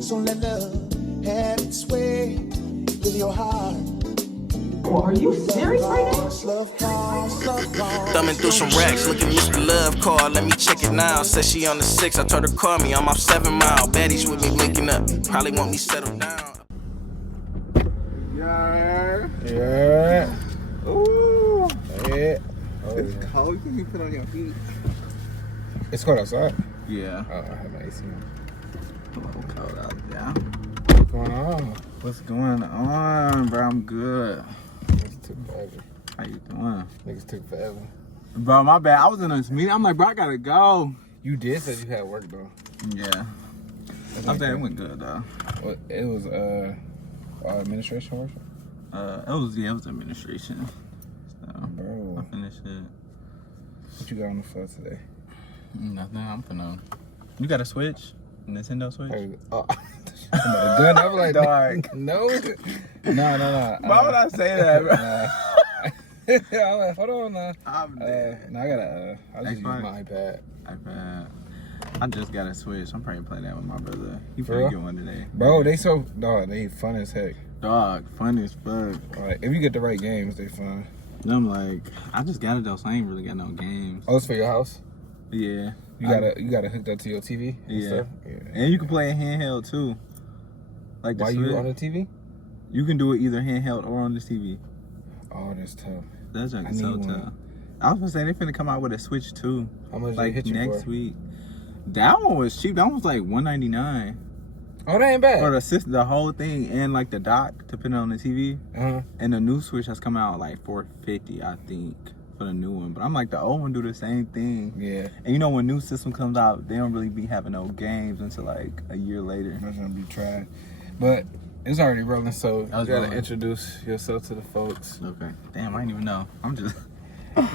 So let love have its way with your heart. Well, are you serious right now? Love calls, love calls. Thumbing through some racks, looking Mr. Love call. Let me check it now. Says she on the 6. I told her call me. I'm off 7 Mile. Baddies with me linking up. Probably want me settled down. Yeah. Ooh. Yeah. It's cold. You can put on your feet. It's cold outside. Yeah. Oh, I have my AC on. Oh, cold out there. What's going on? What's going on, bro? I'm good. Niggas took forever. How you doing? Niggas took forever. Bro, my bad. I was in this meeting. I'm like, bro, I gotta go. You did say you had work though. Yeah. That's I'm like saying it that. went good though. Well, it was administration work. It was administration. So Bro, I finished it. what you got on the floor today? Nothing. I'm finna. You got a Switch? Nintendo Switch? Hey, the gun. I was like, Dog. no. Why would I say that, bro? I was like, hold on now. I'm dead. No, I gotta. I just use Xbox? my iPad. I just got a Switch. I'm probably playing that with my brother. He For real? probably get one today. Bro, they fun as heck. Dog, fun as fuck. Like, if you get the right games, they fun. And I'm like, I just got it though, so I ain't really got no games. Oh, it's for your house. Yeah. You got it hooked up to your TV. And Yeah. stuff? And you can play it handheld too. Like the Why Switch. you on the TV? You can do it either handheld or on the TV. Oh, that's tough. That junk I is so need one. tough. I was gonna say they finna come out with a Switch too. How much Like they hit you next for? week. That one was cheap. That one was like $199. Oh, that ain't bad. Or the whole thing and like the dock to put it on the TV. Uh-huh. And the new Switch has come out like $450, I think, for the new one. But I'm like, the old one do the same thing. Yeah. And you know, when new system comes out, they don't really be having no games until like a year later. That's gonna be trash. But it's already rolling, so you I was gotta rolling. introduce yourself to the folks. Okay. Damn, I didn't even know. I'm just.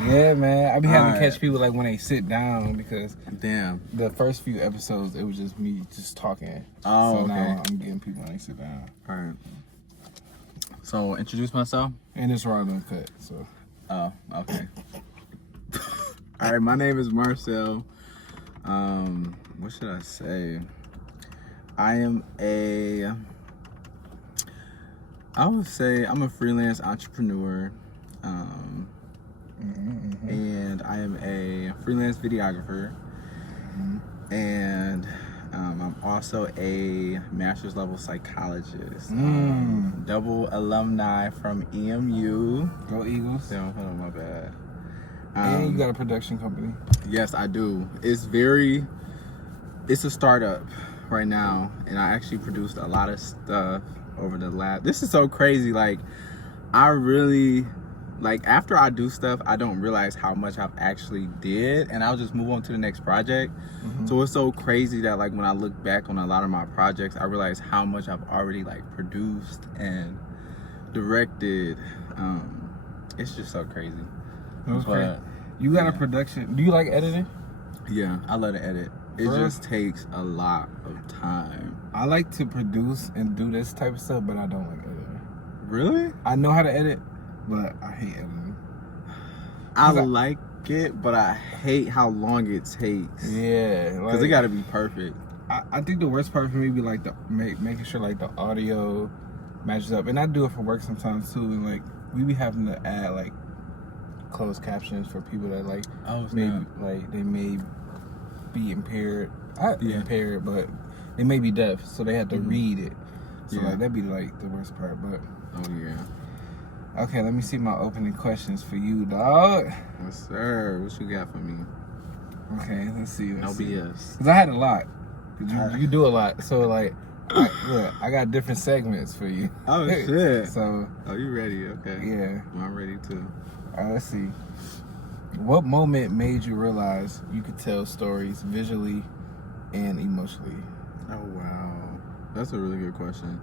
Yeah, man. I be having to Alright. catch people like when they sit down because Damn. the first few episodes it was just me just talking. Oh, so okay. now I'm getting people when they sit down. All right. So, introduce myself. And it's raw uncut, so. Oh, okay. All right, my name is Marcel. What should I say? I would say I'm a freelance entrepreneur. And I am a freelance videographer. And I'm also a master's level psychologist. Double alumni from EMU. Go Eagles. Damn, hold on, my bad. And you got a production company. Yes, I do. It's a startup right now, and I actually produced a lot of stuff over the last. This is so crazy. Like, I really, like, after I do stuff, I don't realize how much I've actually did, and I'll just move on to the next project. So it's so crazy that, like, when I look back on a lot of my projects, I realize how much I've already, like, produced and directed. It's just so crazy. Okay. But, You got a yeah. production. Do you like editing? Yeah, I love to edit. It For real? just takes a lot of time. I like to produce and do this type of stuff, but I don't like editing. Really? I know how to edit, but I hate editing. I 'Cause like it, but I hate how long it takes. Yeah, Because it got to be perfect. I think the worst part for me be like making sure like the audio matches up, and I do it for work sometimes too. And like we be having to add like closed captions for people that like Oh, maybe like they may be impaired. Yeah. Impaired, but they may be deaf, so they have to read it. So Yeah. like that'd be like the worst part. But Oh, yeah. okay, let me see my opening questions for you, dog. Yes, sir. What you got for me? Okay, let's see. No Let's see. BS. Cause I had a lot. 'Cause you do a lot, so like, I got different segments for you. Oh, shit. So Oh, you ready? Okay. yeah, I'm ready, too. let's see. What moment made you realize you could tell stories visually and emotionally? Oh, wow. That's a really good question.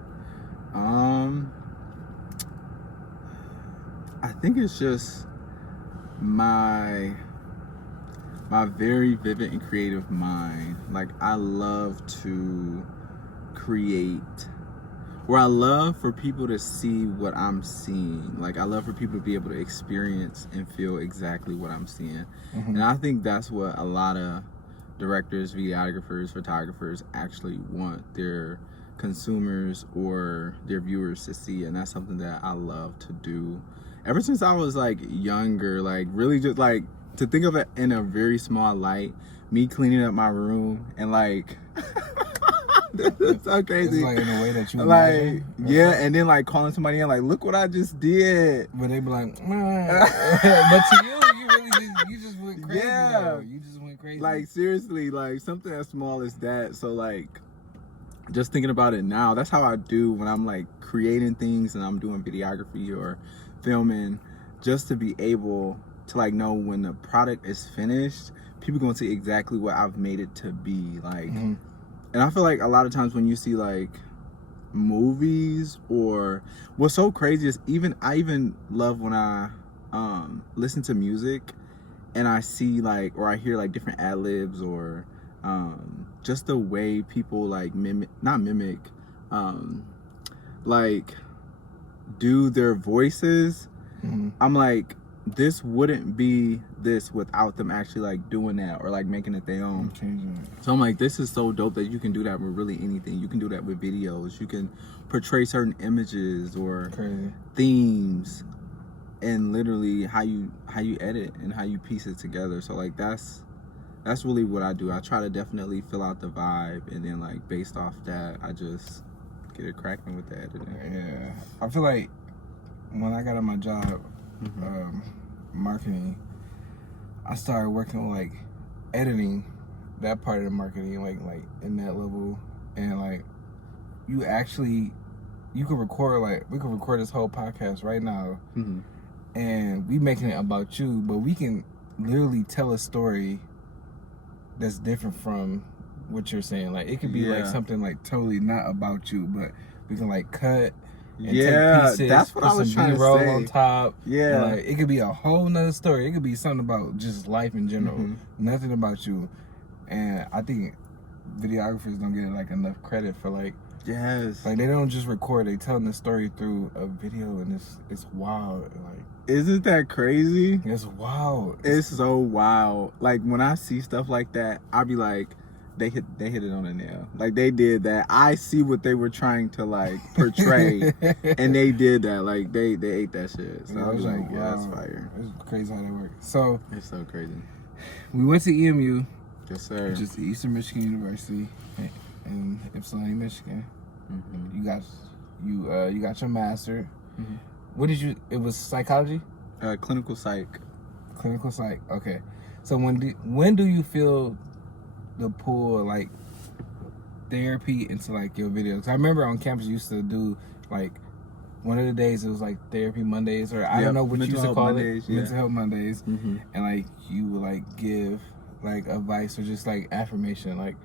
I think it's just my very vivid and creative mind. Like, I love to create, or I love for people to see what I'm seeing. Like, I love for people to be able to experience and feel exactly what I'm seeing. And I think that's what a lot of directors, videographers, photographers actually want. consumers or their viewers to see, and that's something that I love to do ever since I was like younger. Like really just like to think of it in a very small light, me cleaning up my room and like this is so crazy. It's like in a way that you like imagine. yeah, and then like calling somebody in like, look what I just did. But they be like, man. But to you really you just went crazy. Yeah. Though. You just went crazy. Like seriously, like something as small as that. So like just thinking about it now, that's how I do when I'm like creating things and I'm doing videography or filming, just to be able to like know when the product is finished, people gonna see exactly what I've made it to be. Like and I feel like a lot of times when you see like movies, or what's so crazy is I even love when I listen to music and I see like, or I hear like different ad libs, or just the way people like like do their voices. I'm like, this wouldn't be this without them actually like doing that or like making it their own. So I'm like, this is so dope that you can do that with really anything. You can do that with videos. You can portray certain images or themes, and literally how you edit and how you piece it together. So like that's really what I do. I try to definitely fill out the vibe, and then like based off that, I just get it cracking with the editing. Yeah, I feel like when I got on my job, marketing, I started working on like editing that part of the marketing, like in that level, and like you could record, like we could record this whole podcast right now, and we making it about you, but we can literally tell a story that's different from what you're saying. Like it could be like something like totally not about you, but we can like cut and take pieces, that's what I was trying to B-roll say. on top. Yeah, like it could be a whole nother story. It could be something about just life in general, nothing about you. And I think videographers don't get like enough credit for like they don't just record, they telling the story through a video, and it's wild. Like, isn't that crazy? It's wild. It's so wild. Like when I see stuff like that, I'll be like, they hit it on the nail. Like they did that. I see what they were trying to like portray, and they did that. Like they ate that shit. So I was like, yeah, that's fire. It's crazy how that works. So it's so crazy. We went to EMU. Yes, sir. Which is Eastern Michigan University in Ypsilanti, Michigan. You got your master. What did you? It was psychology. Clinical psych. Clinical psych. Okay. So when do you feel the pull like therapy into like your videos? I remember on campus you used to do like one of the days it was like therapy Mondays, or I don't know what you used to call it, mental health Mondays, and like you would like give like advice or just like affirmation. Like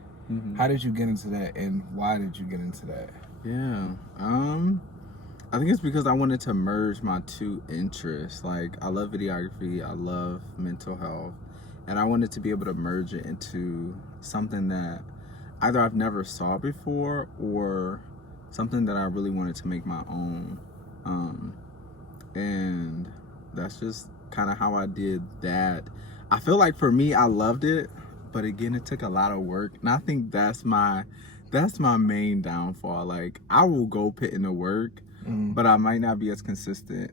how did you get into that, and why did you get into that? I think it's because I wanted to merge my two interests. Like I love videography, I love mental health, and I wanted to be able to merge it into something that either I've never saw before or something that I really wanted to make my own. And that's just kind of how I did that. I feel like for me, I loved it, but again, it took a lot of work, and I think that's my main downfall. Like I will go put in the work, but I might not be as consistent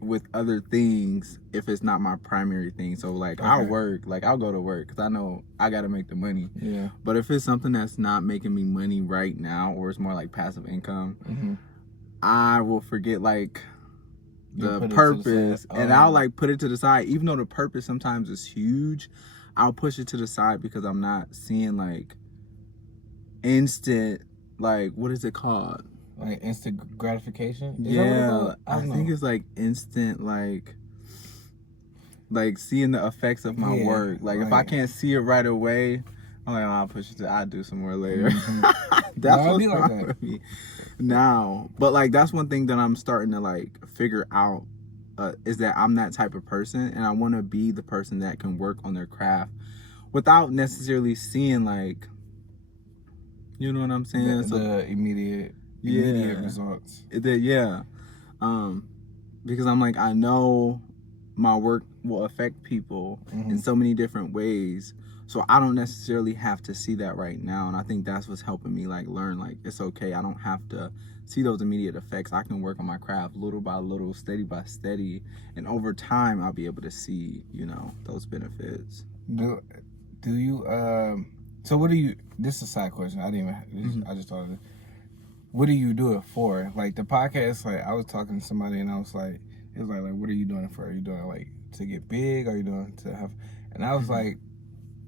with other things if it's not my primary thing. So like I'll work, like I'll go to work because I know I got to make the money. Yeah. But if it's something that's not making me money right now, or it's more like passive income, I will forget like the purpose, and I'll like put it to the side. Even though the purpose sometimes is huge, I'll push it to the side because I'm not seeing like instant, like what is it called? Like instant gratification? I think it's like instant, like seeing the effects of my work. Like if I can't see it right away, I'm like, I'll push it I'll do some more later. That's what's wrong with me now. But like that's one thing that I'm starting to like figure out, is that I'm that type of person, and I want to be the person that can work on their craft without necessarily seeing like, you know what I'm saying? The immediate results. Because I'm like, I know my work will affect people in so many different ways. So I don't necessarily have to see that right now. And I think that's what's helping me like learn, like, it's okay. I don't have to see those immediate effects. I can work on my craft little by little, steady by steady. And over time, I'll be able to see, you know, those benefits. Do you, so what do you, this is a side question. I didn't even, I just thought of it. What do you do it for? Like the podcast, like I was talking to somebody and I was like, it was like, what are you doing it for? Are you doing it like to get big? Are you doing it to have, and I was like,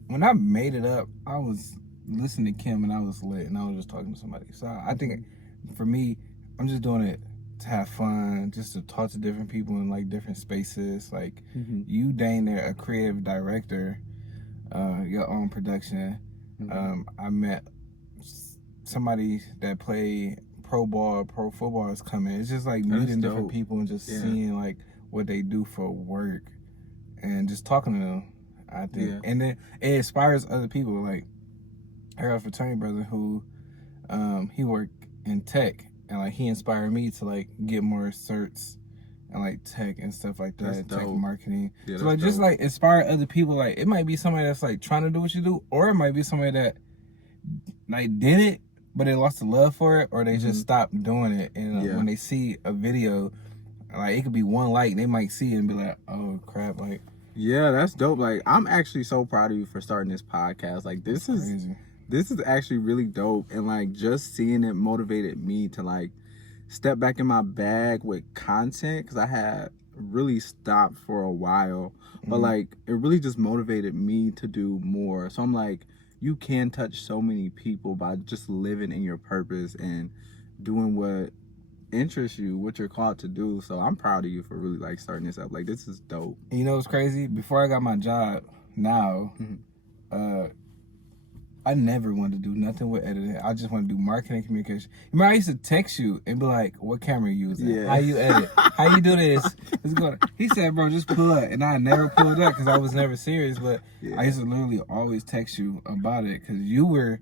when I made it up, I was listening to Kim and I was lit and I was just talking to somebody. So I think for me, I'm just doing it to have fun, just to talk to different people in like different spaces. Like you, Dane, are a creative director, your own production. I met somebody that played pro football is coming. It's just like meeting different people and just seeing like what they do for work and just talking to them, I think. And then it inspires other people. Like I got a fraternity brother who he worked in tech and like he inspired me to like get more certs and like tech and stuff like that, tech marketing. So like just like inspire other people. Like it might be somebody that's like trying to do what you do, or it might be somebody that like did it but they lost the love for it, or they just stopped doing it. And when they see a video, like it could be one like, they might see it and be like, oh crap, like. Yeah, that's dope. Like I'm actually so proud of you for starting this podcast. Like this is crazy. This is actually really dope, and like just seeing it motivated me to like step back in my bag with content, because I had really stopped for a while, but like it really just motivated me to do more. So I'm like, you can touch so many people by just living in your purpose and doing what interests you, what you're called to do. So I'm proud of you for really like starting this up. Like this is dope. You know what's crazy? Before I got my job now, I never wanted to do nothing with editing. I just want to do marketing and communication. Remember, I used to text you and be like, what camera you using? Yeah. How you edit? How you do this? He said, bro, just pull up. And I never pulled up because I was never serious. But I used to literally always text you about it because you were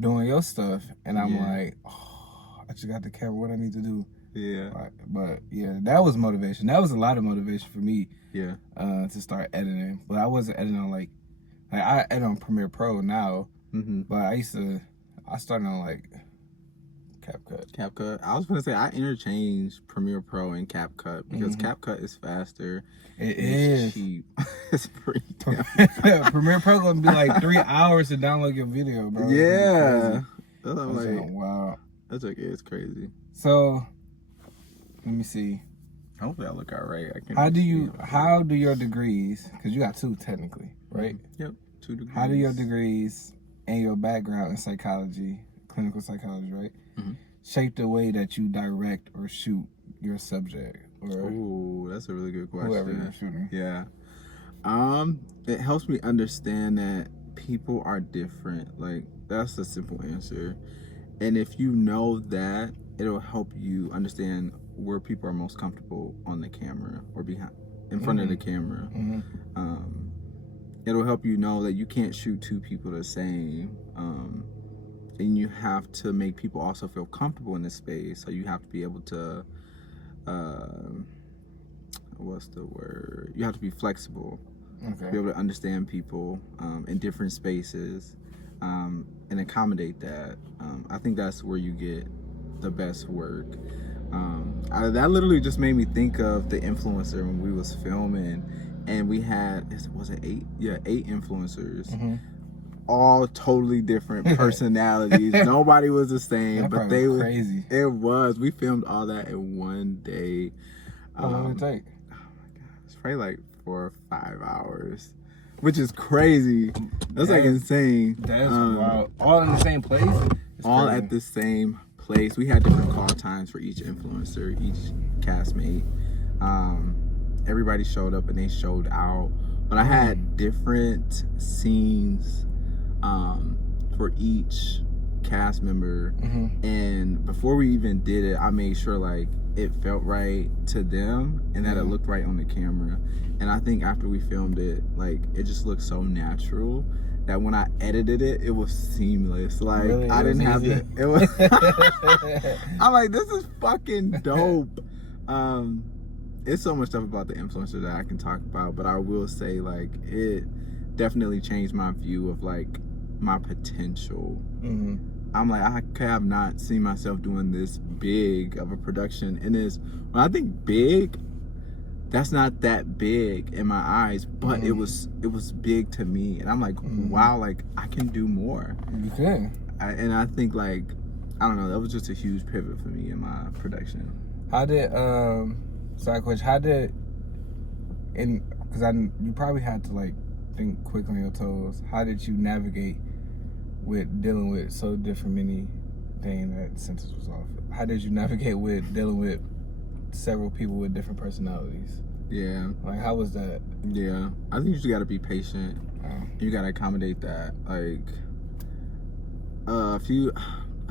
doing your stuff. And I'm like, oh, I just got the camera. What I need to do? Yeah. But yeah, that was motivation. That was a lot of motivation for me. Yeah. To start editing. But I wasn't editing on like I edit on Premiere Pro now. But I started on like CapCut. I was gonna say I interchange Premiere Pro and CapCut because CapCut is faster. It's cheap. It's pretty damn. Premiere Pro gonna be like 3 hours to download your video, bro. Yeah. I'm like, wow. That's okay. It's crazy. So let me see. Hopefully I look alright. How do your degrees? Because you got 2 technically, right? Yep. 2 degrees. How do your degrees and your background in psychology, clinical psychology, right, shape the way that you direct or shoot your subject? Oh, that's a really good question. Whoever you're shooting. Yeah. It helps me understand that people are different. Like, that's a simple answer. And if you know that, it'll help you understand where people are most comfortable on the camera or in front of the camera. It'll help you know that you can't shoot 2 people the same. And you have to make people also feel comfortable in this space. So you have to be able to, what's the word? You have to be flexible. Okay. Be able to understand people in different spaces and accommodate that. I think that's where you get the best work. That literally just made me think of the influencer when we was filming. And we had, was it 8? Yeah, 8 influencers. All totally different personalities. Nobody was the same. That but they was were crazy. It was. We filmed all that in one day. How long did it take? Oh my god. It's probably like 4 or 5 hours. Which is crazy. That's like insane. That's wild. All in the same place? All at the same place. We had different call times for each influencer, each castmate. Everybody showed up and they showed out, but I had different scenes for each cast member, and before we even did it, I made sure like it felt right to them and that it looked right on the camera. And I think after we filmed it, like it just looked so natural that when I edited it, it was seamless. Like really? I didn't have to. It was. I'm like, this is fucking dope. It's so much stuff about the influencer that I can talk about, but I will say like definitely changed my view of like my potential. Mm-hmm. I'm like, I could have not seen myself doing this big of a production. And when I think big, that's not that big in my eyes, but it was big to me. And I'm like, wow, like I can do more. You can. And I think like, I don't know, that was just a huge pivot for me in my production. How did side question, because you probably had to like think quick on your toes. How did you navigate with dealing with so different many things? That sentence was off. How did you navigate with dealing with several people with different personalities? Yeah. Like, how was that? Yeah. I think you just got to be patient. You got to accommodate that. Like, I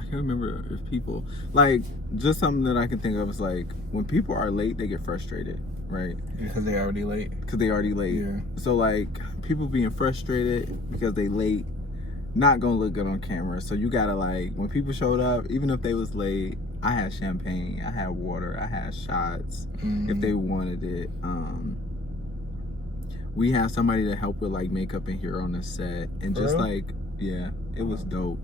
can't remember if people, like, just something that I can think of is like, when people are late, they get frustrated, right? Because they're already late. Yeah. So, like, people being frustrated because they late, not gonna look good on camera. So you gotta, like, when people showed up, even if they was late, I had champagne, I had water, I had shots if they wanted it. We had somebody to help with like makeup and hair on the set, and just like, yeah, it was dope.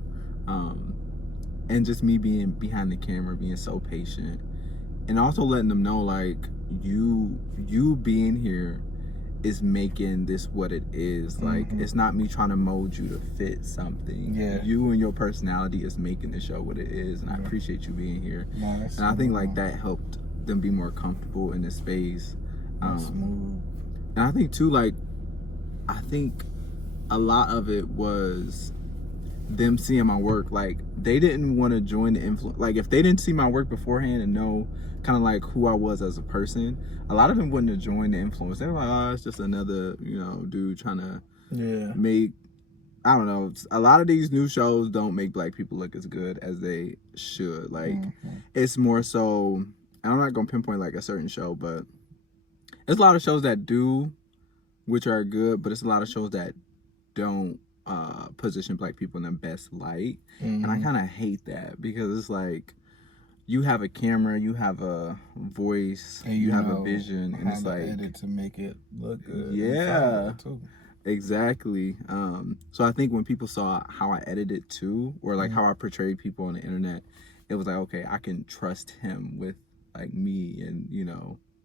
And just me being behind the camera, being so patient, and also letting them know like, you being here is making this what it is. Like, it's not me trying to mold you to fit something. Yeah. You and your personality is making the show what it is, and I appreciate you being here. Nice. And I think like that helped them be more comfortable in this space. Smooth. And I think too, like, I think a lot of it was them seeing my work. Like, they didn't want to join the influence. Like, if they didn't see my work beforehand and know kind of like who I was as a person, a lot of them wouldn't have joined the influence. They were like, oh, it's just another, dude trying to make, I don't know. A lot of these new shows don't make black people look as good as they should. Like, it's more so, and I'm not going to pinpoint like a certain show, but there's a lot of shows that do, which are good, but it's a lot of shows that don't position black people in the best light. And I kind of hate that, because it's like, you have a camera, you have a voice, and you have a vision, and it's like, edit to make it look good. Yeah, exactly. So I think when people saw how I edited too, or like how I portrayed people on the internet, it was like, okay, I can trust him with like me and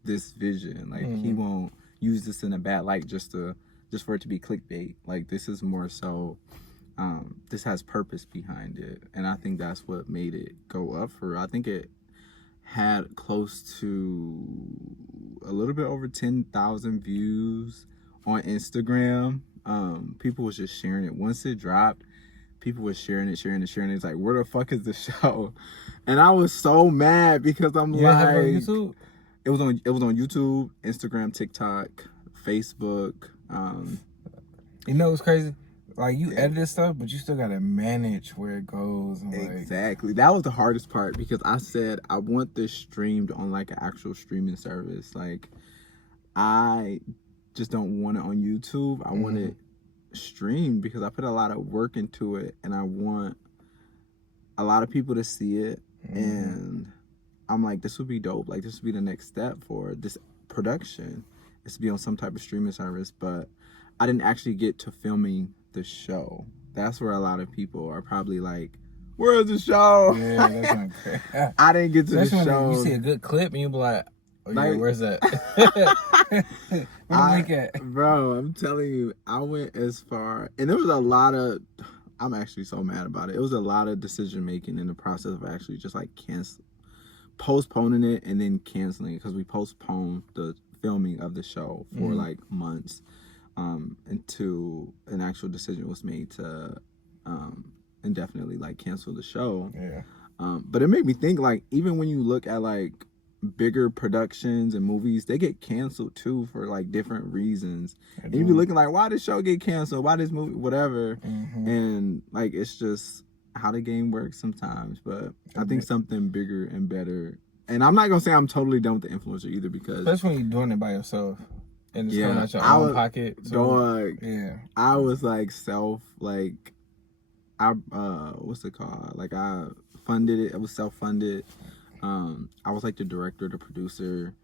this vision. Like, he won't use this in a bad light just for it to be clickbait. Like, this is more so, this has purpose behind it, and I think that's what made it go up for. I think it had close to a little bit over 10,000 views on Instagram. People was just sharing it once it dropped. People was sharing it. It's like, where the fuck is the show? And I was so mad, because I'm like, YouTube? It was on YouTube, Instagram, TikTok, Facebook. It's crazy. Like, you edit this stuff, but you still gotta manage where it goes. And exactly. That was the hardest part, because I said I want this streamed on like an actual streaming service. Like, I just don't want it on YouTube. I want it streamed, because I put a lot of work into it, and I want a lot of people to see it. And I'm like, this would be dope. Like, this would be the next step for this production, is to be on some type of streaming service. But I didn't actually get to filming the show. That's where a lot of people are probably like, where's the show? Yeah, that's not crazy. I didn't get to Especially the show. When you see a good clip and you be like, oh, yeah, Like, where's that? Where the link at? Bro, I'm telling you, I went as far, and there was a lot of, I'm actually so mad about it. It was a lot of decision making in the process of actually just like postponing it and then canceling it, because we postponed the filming of the show for like months, until an actual decision was made to indefinitely like cancel the show. But it made me think, like, even when you look at like bigger productions and movies, they get canceled too for like different reasons. And you be looking like, why did show get canceled? Why this movie, whatever. And like, it's just how the game works sometimes. But I think something bigger and better. And I'm not gonna say I'm totally done with the influencer either, because especially when you're doing it by yourself and it's coming out your own pocket. Dog, yeah, I was like what's it called? Like, I funded it. It was self-funded. I was like the director, the producer.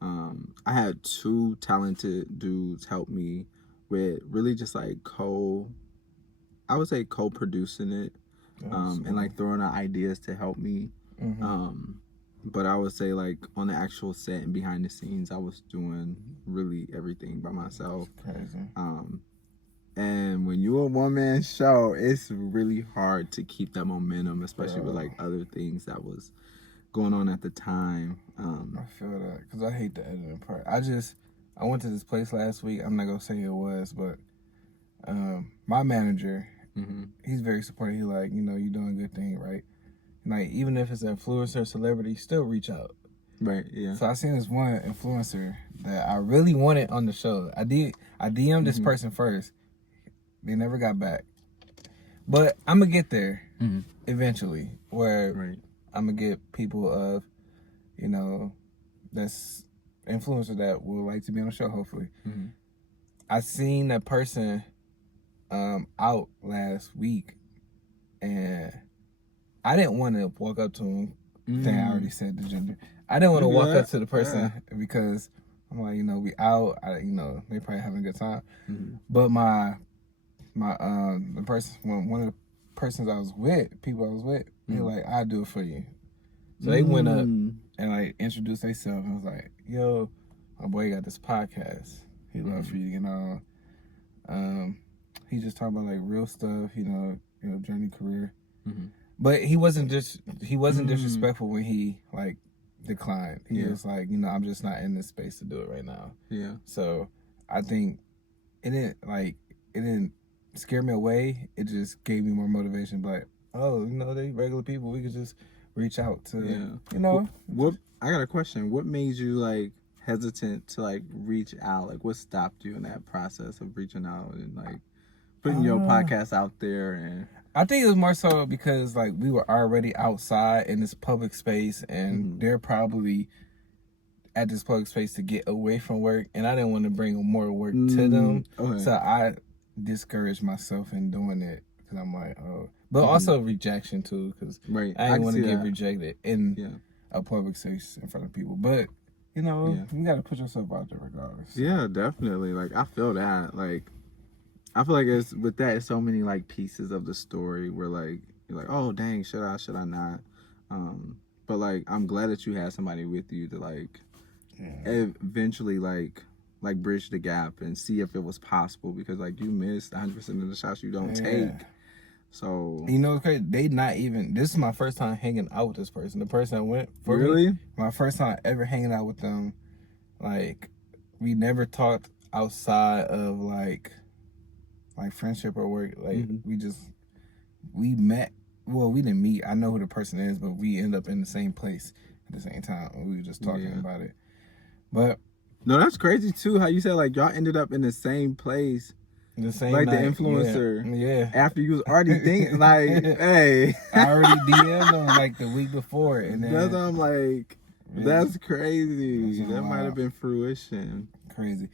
I had 2 talented dudes help me with really just like I would say co-producing it, and like throwing out ideas to help me. But I would say like on the actual set and behind the scenes, I was doing really everything by myself. Crazy. And when you're a one-man show, it's really hard to keep that momentum, especially with like other things that was going on at the time. I feel that because I hate the editing part. I went to this place last week. I'm not gonna say who it was, but my manager, he's very supportive. He's like, you're doing a good thing, right? Like, even if it's an influencer, celebrity, still reach out. Right, yeah. So I seen this one influencer that I really wanted on the show. I DM'd this person first. They never got back. But I'm going to get there eventually, where I'm going to get people of, that's influencer that would like to be on the show, hopefully. I seen that person out last week, and I didn't want to walk up to him. I think I already said the gender. I didn't want to walk up to the person because I'm like, we out. They probably having a good time. But the person, one of the persons people I was with, they were like, I'll do it for you. So they went up and like introduced themselves and was like, yo, my boy got this podcast. He love for you to get on. He just talking about like real stuff, journey, career. But he wasn't disrespectful when he like declined. He was like, I'm just not in this space to do it right now. Yeah. So I think it didn't scare me away. It just gave me more motivation. But they regular people. We could just reach out to What I got a question. What made you like hesitant to like reach out? Like what stopped you in that process of reaching out and like putting your podcast out there? And I think it was more so because like we were already outside in this public space, and they're probably at this public space to get away from work, and I didn't want to bring more work to them. So I discouraged myself in doing it because I'm like, but also rejection too, because I didn't want to get rejected in a public space in front of people. But you got to put yourself out there regardless. Yeah, definitely. Like I feel that. Like I feel like it's so many like pieces of the story where like you're like, oh dang, should I not? But like I'm glad that you had somebody with you to like eventually like bridge the gap and see if it was possible, because like you missed 100% of the shots you don't take. So it's crazy. They not even. This is my first time hanging out with this person. The person I went for my first time ever hanging out with them. Like we never talked outside of like friendship or work. Like we met. Well, we didn't meet. I know who the person is, but we end up in the same place at the same time. We were just talking about it. But no, that's crazy too. How you said like y'all ended up in the same place. The same like night. The influencer. Yeah. After you was already thinking like, hey. I already DM'd him like the week before, and then that's I'm like, that's crazy. That might have been fruition. Crazy.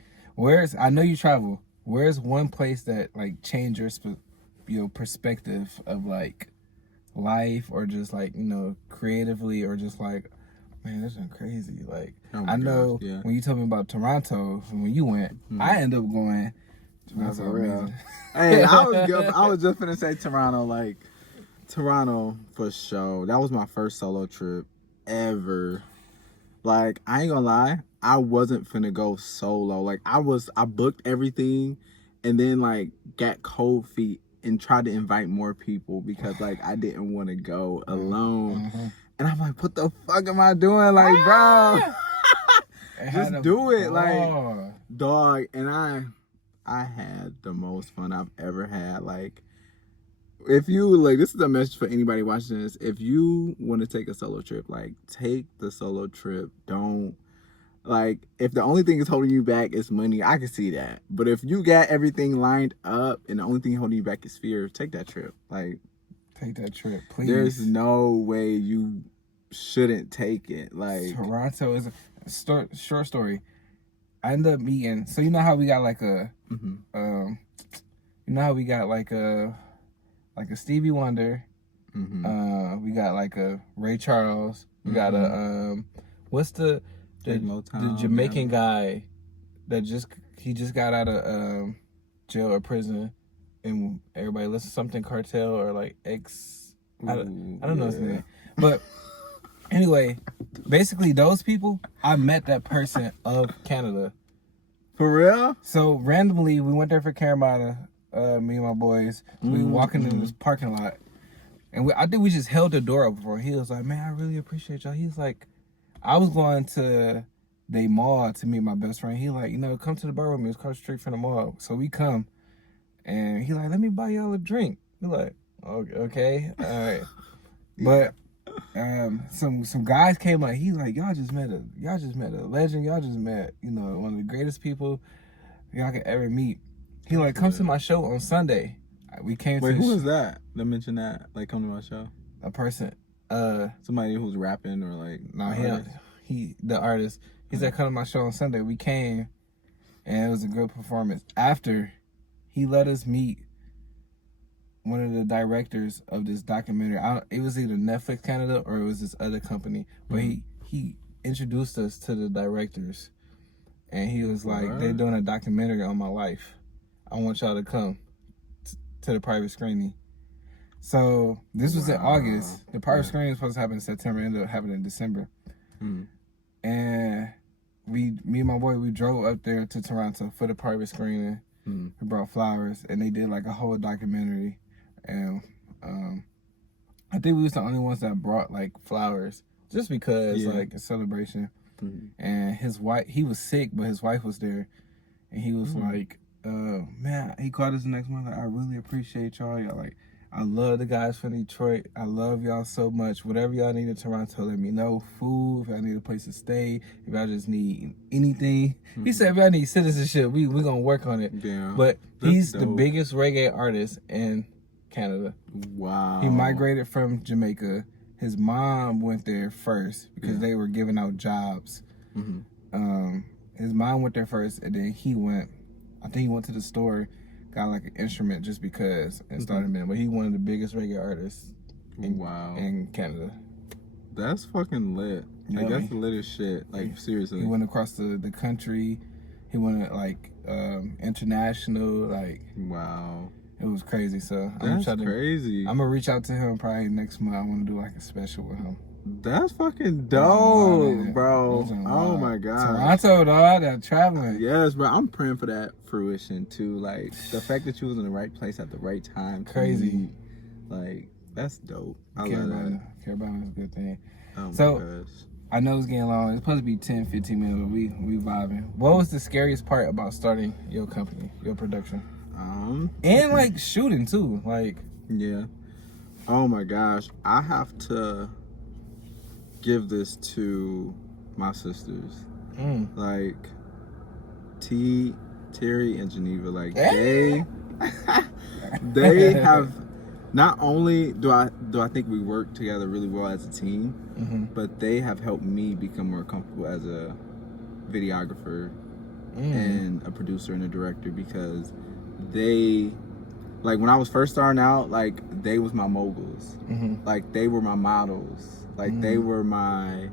I know you travel. Where's one place that like changed your perspective of like life, or just like creatively, or just like, man, that's been crazy. Like I know when you told me about Toronto, when you went, I ended up going. That's real. Hey, I was just finna say Toronto. Like Toronto for sure. That was my first solo trip ever. Like I ain't gonna lie, I wasn't finna go solo. Like I booked everything, and then like got cold feet and tried to invite more people because like I didn't want to go alone. And I'm like, what the fuck am I doing? Like, bro, just do it. Like, dog. And I had the most fun I've ever had. Like, if you, like, this is a message for anybody watching this. If you want to take a solo trip, like, take the solo trip. Don't, like, if the only thing is holding you back is money, I can see that. But if you got everything lined up and the only thing holding you back is fear, take that trip. Like, take that trip, please. There's no way you shouldn't take it. Like, Toronto is a short story. I ended up meeting. So you know how we got like a, like a Stevie Wonder. We got like a Ray Charles. We got a what's the Jamaican guy that just got out of jail or prison, and everybody listens to something Cartel or like X. I don't know his name, but anyway, basically those people, I met that person of Canada. For real? So randomly, we went there for Caramata, me and my boys. We were walking in this parking lot, and I think we just held the door open for him. He was like, "Man, I really appreciate y'all." He's like, I was going to the mall to meet my best friend. He like, come to the bar with me. It's across the street from the mall. So we come, and he like, let me buy y'all a drink. We like, okay, all right. But some guys came up. He like, y'all just met a legend. Y'all just met, one of the greatest people y'all could ever meet. He like, come to my show on Sunday. We came. Wait, who was that? That mentioned that? Like, come to my show. A person. Somebody who's rapping or like. No, he the artist. He said, come to my show on Sunday. We came, and it was a good performance. After, he let us meet one of the directors of this documentary. It was either Netflix Canada or it was this other company. But he introduced us to the directors, and he was like, they're doing a documentary on my life. I want y'all to come to the private screening. So this was in August. The private screening was supposed to happen in September. It ended up happening in December. And me and my boy, we drove up there to Toronto for the private screening. We brought flowers, and they did like a whole documentary. And I think we was the only ones that brought like flowers, just because like a celebration. And his wife, he was sick, but his wife was there, and he was like, man, he called us the next month. Like, I really appreciate y'all. Y'all like, I love the guys from Detroit. I love y'all so much. Whatever y'all need in Toronto, let me know. Food, if y'all need a place to stay, if y'all just need anything. He said if y'all need citizenship, we gonna work on it. Yeah, but he's the biggest reggae artist in Canada. Wow. He migrated from Jamaica. His mom went there first because they were giving out jobs. His mom went there first, and then he went. I think he went to the store, got like an instrument just because, and started man. But he one of the biggest reggae artists in Canada. That's fucking lit. You like know that's the littest shit. Like seriously. He went across the country. He went like international. Like wow. It was crazy. So that's crazy. I'm gonna reach out to him probably next month. I want to do like a special with him. That's fucking dope, bro. Oh my god. Toronto, dog. That traveling. Yes, bro. I'm praying for that fruition too. Like the fact that you was in the right place at the right time. Crazy. Like that's dope. I care love about that. it. Care about it is a good thing. Oh so, my gosh. I know it's getting long. It's supposed to be 10, 15 minutes, but we vibing. What was the scariest part about starting your company, your production? And like shooting too. Like yeah. Oh my gosh. I have to give this to my sisters. Like Terry and Geneva. Like they have not only do I think we work together really well as a team, but they have helped me become more comfortable as a videographer and a producer and a director, because they, like when I was first starting out, like they was my moguls. Like they were my models. Like they were my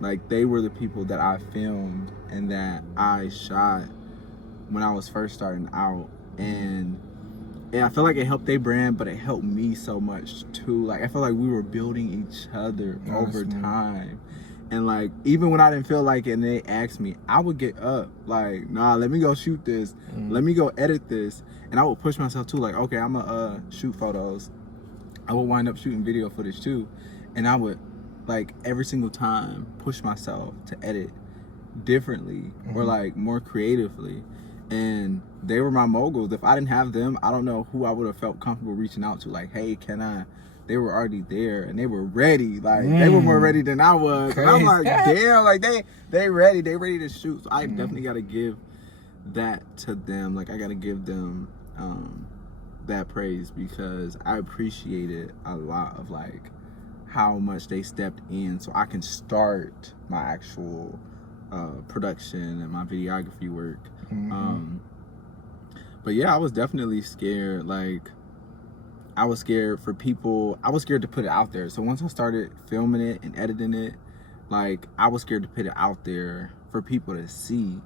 like they were the people that I filmed and that I shot when I was first starting out. And I feel like it helped their brand, but it helped me so much too. Like I feel like we were building each other over time. And like even when I didn't feel like it and they asked me, I would get up like, nah, let me go shoot this. Let me go edit this. And I would push myself too, like, okay, I'm gonna shoot photos. I would wind up shooting video footage too. And I would like every single time push myself to edit differently or like more creatively. And they were my moguls. If I didn't have them, I don't know who I would have felt comfortable reaching out to. Like, hey, can I? They were already there and they were ready. Like they were more ready than I was. And I'm like, damn, like they ready. They ready to shoot. So I definitely got to give that to them. Like I got to give them that praise, because I appreciate it a lot of like how much they stepped in so I can start my actual production and my videography work. But yeah, I was definitely scared. Like I was scared for people. I was scared to put it out there. So once I started filming it and editing it, like I was scared to put it out there for people to see.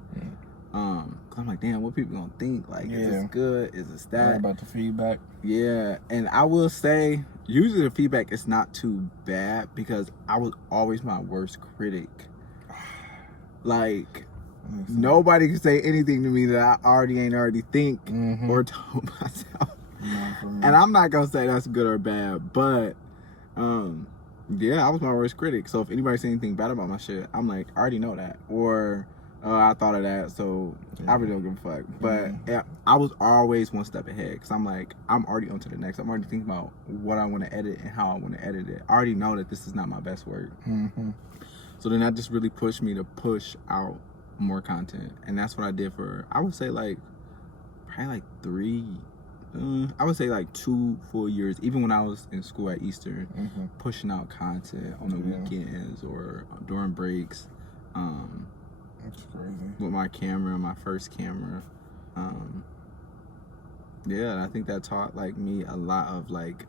Cause I'm like, damn, what people gonna think? Like, is Yeah. this good? Is this Worry that? about the feedback. Yeah, and I will say, usually the feedback is not too bad because I was always my worst critic. Like, nobody can say anything to me that I ain't think or told myself. And I'm not gonna say that's good or bad, but yeah, I was my worst critic. So if anybody say anything bad about my shit, I'm like, I already know that, or I thought of that, so I really don't give a fuck. But yeah, I was always one step ahead because I'm like, I'm already on to the next. I'm already thinking about what I want to edit and how I want to edit it. I already know that this is not my best work. So then that just really pushed me to push out more content, and that's what I did for, I would say, like probably like 2 full years, even when I was in school at Eastern, pushing out content on the weekends or during breaks. That's crazy. With my camera, my first camera. Yeah, and I think that taught like me a lot of like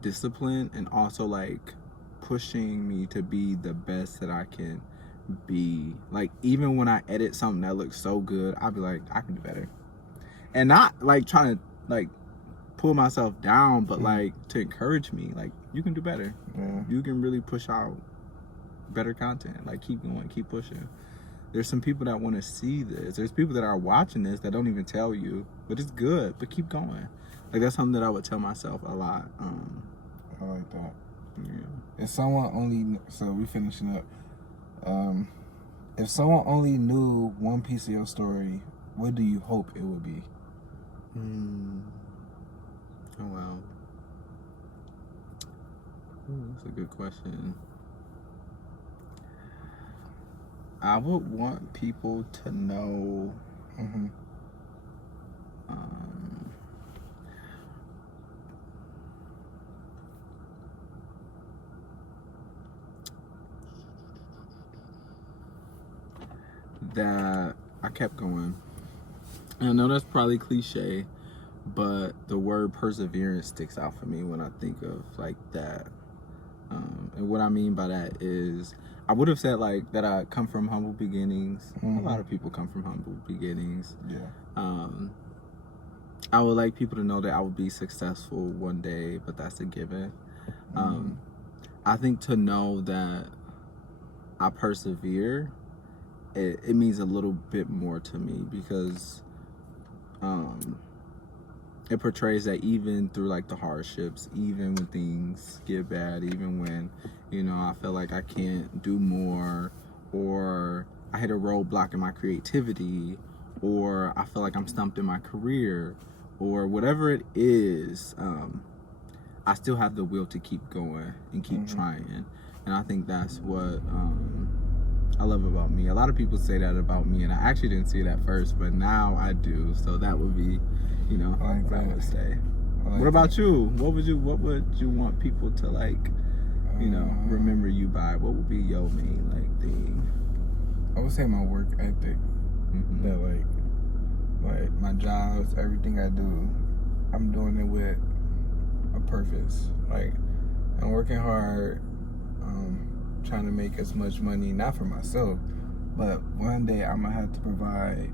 discipline, and also like pushing me to be the best that I can be. Like, even when I edit something that looks so good, I'll be like, I can do better. And not like trying to like pull myself down, but like to encourage me, like, you can do better. You can really push out better content. Like, keep going, keep pushing. There's some people that want to see this. There's people that are watching this that don't even tell you, but it's good, but keep going. Like, that's something that I would tell myself a lot. I like that. Yeah. If someone only, so we finishing up. If someone only knew one piece of your story, what do you hope it would be? Oh, wow. Ooh, that's a good question. I would want people to know that I kept going. And I know that's probably cliche, but the word perseverance sticks out for me when I think of like that. And what I mean by that is, I would have said like that I come from humble beginnings. A lot of people come from humble beginnings. I would like people to know that I would be successful one day, but that's a given. I think to know that I persevere, it means a little bit more to me, because it portrays that even through like the hardships, even when things get bad, even when, you know, I feel like I can't do more, or I hit a roadblock in my creativity, or I feel like I'm stumped in my career, or whatever it is, I still have the will to keep going and keep trying. And I think that's what I love about me. A lot of people say that about me, and I actually didn't see it at first, but now I do. So that would be, you know, what I would say. What about you? What would you want people to like, you know, remember you by? What would be your main like thing? I would say my work ethic. That like my jobs, everything I do, I'm doing it with a purpose. Like, I'm working hard, trying to make as much money, not for myself, but one day I'm gonna have to provide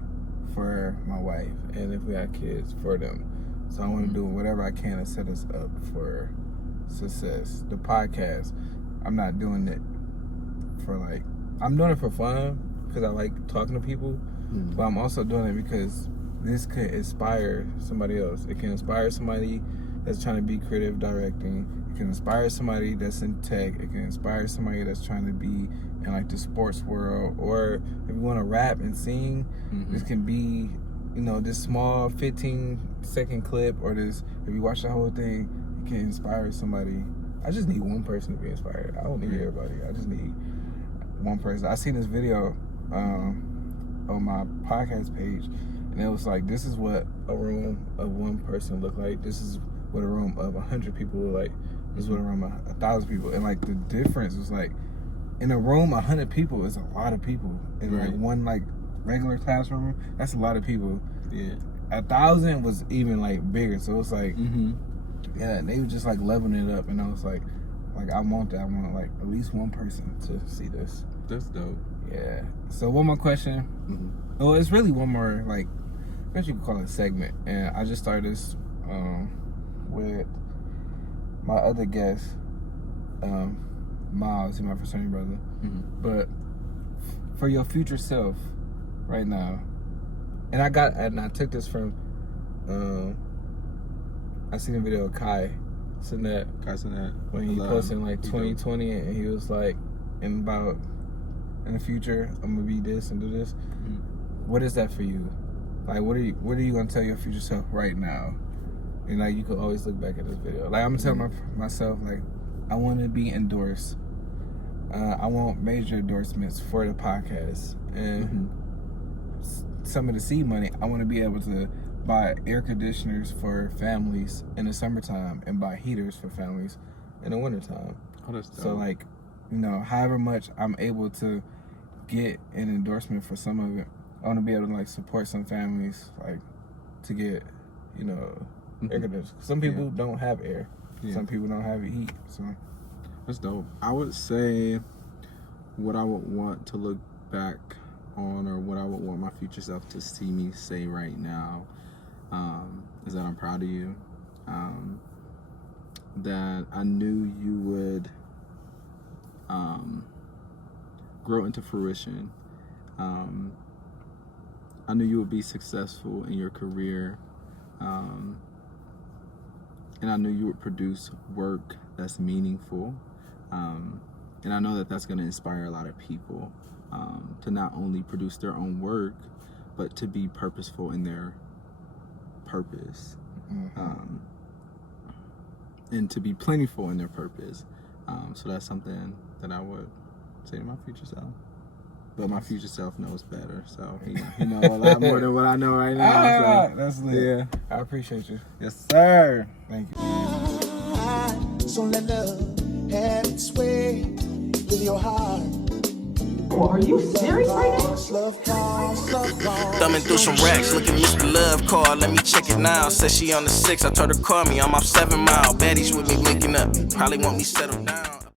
for my wife, and if we have kids, for them. So I want to do whatever I can to set us up for success. The podcast, I'm not doing it for like, I'm doing it for fun because I like talking to people, but I'm also doing it because this could inspire somebody else. It can inspire somebody that's trying to be creative directing. It can inspire somebody that's in tech. It can inspire somebody that's trying to be in like the sports world. Or if you want to rap and sing, this can be, you know, this small 15-second clip, or this, if you watch the whole thing, it can inspire somebody. I just need one person to be inspired. I don't need everybody. I just need one person. I seen this video on my podcast page, and it was like, this is what a room of one person look like. This is what a room of 100 people look like. This is what a room of 1,000 people. And like the difference was like, in a room 100 people is a lot of people. In like one like regular classroom, that's a lot of people. 1,000 was even like bigger. So it's like, yeah, they were just like leveling it up, and I was like I want that. I want like at least one person to see this. That's dope. Yeah. So one more question. Mm-hmm. Well, it's really one more, like, I guess you could call it a segment. And I just started this with my other guest, Miles, he's my fraternity brother. Mm-hmm. But for your future self right now, and I took this from, I seen a video of Kai Sinet when he posted in like 2020, and he was like, in the future, I'm gonna be this and do this. Mm-hmm. What is that for you? Like, what are you gonna tell your future self right now? And like, you could always look back at this video. Like, I'm gonna tell myself, like, I want to be endorsed. I want major endorsements for the podcast, and some of the seed money, I want to be able to buy air conditioners for families in the summertime and buy heaters for families in the wintertime. Oh, that's dope. So like, you know, however much I'm able to get an endorsement for some of it, I want to be able to like support some families, like to get, you know, air conditioners. Some people don't have air. Yeah. Some people don't have heat. So that's dope. I would say what I would want to look back on, or what I would want my future self to see me say right now, is that I'm proud of you. That I knew you would grow into fruition. I knew you would be successful in your career. And I knew you would produce work that's meaningful. And I know that that's going to inspire a lot of people to not only produce their own work, but to be purposeful in their purpose. And to be plentiful in their purpose. So that's something that I would say to my future self. But my future self knows better, so he knows a lot more than what I know right now. So, that's lit. yeah. I appreciate you. Yes, sir. Thank you. So let love have its way with your heart. Oh, are you serious right now? Love calls, love calls. Thumbing through some racks, looking Mr. Love call. Let me check it now. Said she on the 6, I told her call me. I'm off 7 Mile. Baddies with me linking up. Probably want me settled down.